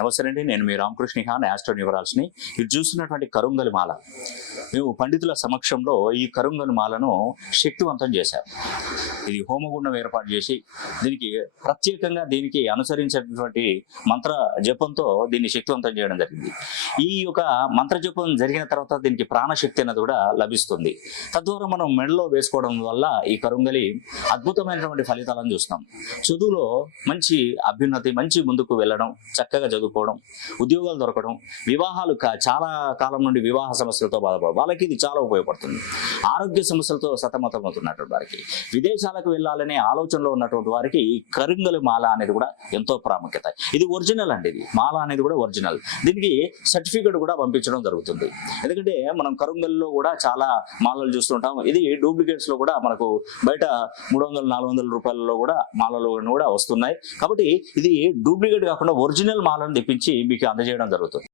నమస్తే అండి, నేను మీ రామకృష్ణ హాన్, ఆస్ట్రో న్యూమరాల్స్ని. ఇది చూస్తున్నటువంటి కరుంగలి మాల మేము పండితుల సమక్షంలో ఈ కరుంగలి మాలను శక్తివంతం చేశాం. ఇది హోమగుండం ఏర్పాటు చేసి దీనికి ప్రత్యేకంగా దీనికి అనుసరించినటువంటి మంత్ర జపంతో దీన్ని శక్తివంతం చేయడం జరిగింది. ఈ యొక్క మంత్ర జపం జరిగిన తర్వాత దీనికి ప్రాణశక్తి అనేది కూడా లభిస్తుంది. తద్వారా మనం మెడలో వేసుకోవడం వల్ల ఈ కరుంగలి అద్భుతమైనటువంటి ఫలితాలను చూస్తాం. చదువులో మంచి అభ్యున్నతి, మంచి ముందుకు వెళ్ళడం, చక్కగా చదువుకోవడం, ఉద్యోగాలు దొరకడం, వివాహాలు చాలా కాలం నుండి వివాహ సమస్యలతో బాధపడడం వాళ్ళకి ఇది చాలా ఉపయోగపడుతుంది. ఆరోగ్య సమస్యలతో సతమతమవుతున్నటువంటి వారికి, విదేశాలకు వెళ్ళాలనే ఆలోచనలో ఉన్నటువంటి వారికి ఈ కరుంగలి మాల అనేది కూడా ఎంతో ప్రాముఖ్యత. ఇది ఒరిజినల్ అండి, ఇది మాల అనేది కూడా ఒరిజినల్. దీనికి సర్టిఫికేట్ కూడా పంపించడం జరుగుతుంది. ఎందుకంటే మనం కరుంగల్లో కూడా చాలా మాలలు చూస్తుంటాం. ఇది డూప్లికేట్స్ లో కూడా మనకు బయట 300-400 రూపాయలలో కూడా మాలలు కూడా వస్తున్నాయి. కాబట్టి ఇది డూప్లికేట్ కాకుండా ఒరిజినల్ మాలను తెప్పించి మీకు అందజేయడం జరుగుతుంది.